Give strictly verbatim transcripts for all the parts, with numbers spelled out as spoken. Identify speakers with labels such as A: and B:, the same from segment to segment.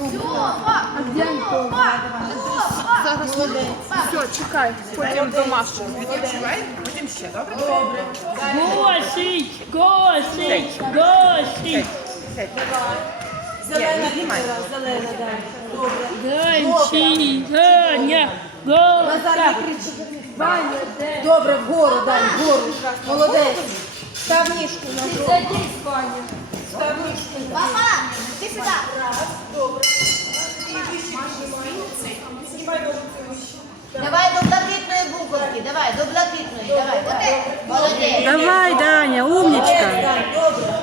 A: А де Антон? Зараз все, чекай, потім домашню.
B: Відпочивай, потім ще, добре? Добре.
C: Госить, госить, госить.
B: Зелена знімай.
D: Зелена, так. Добре.
C: Ганчі, Ганя, Гося.
A: Ваня, де?
D: Добре, вгору, дай, вгору. Молодець. Став ніжку на жовту.
A: Садись, Ваня.
D: Став ніжку на жовту.
E: Папа, ти сюди.
D: Добре. І вище знімай руку вище.
E: Давай до блакитної буковки, давай, до блакитної, давай. Оте, молодець.
F: Давай, Даня, умничка.
D: Дань, добре.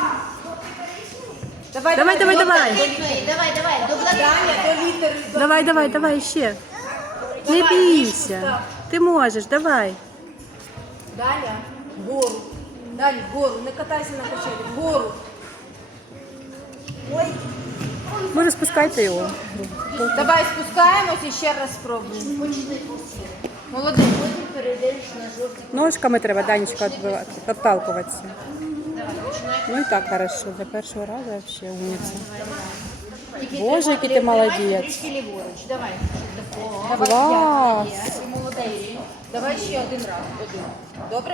D: Давай,
F: Давай, давай,
E: До
F: давай.
E: блакитної, давай, давай, до блакитної.
D: Даня, до літери.
F: Давай, давай, давай ще. Не бійся. Ти можеш, давай.
D: Даня, вгору. Далі, вгору. Не катайся на качелі. Вгору. Ой.
F: Може, спускайте його.
D: Давай спускаємось і ще раз спробуємо. Молодець.
F: Ножками треба, Данечка, відбивати, відталкуватися. Ну і так хорошо. За першого разу вообще умниця. Боже, який ти молодець.
D: Трішки ліворуч. Давай.
F: Клас.
D: Молодець. Давай ще один раз. Один. Добре?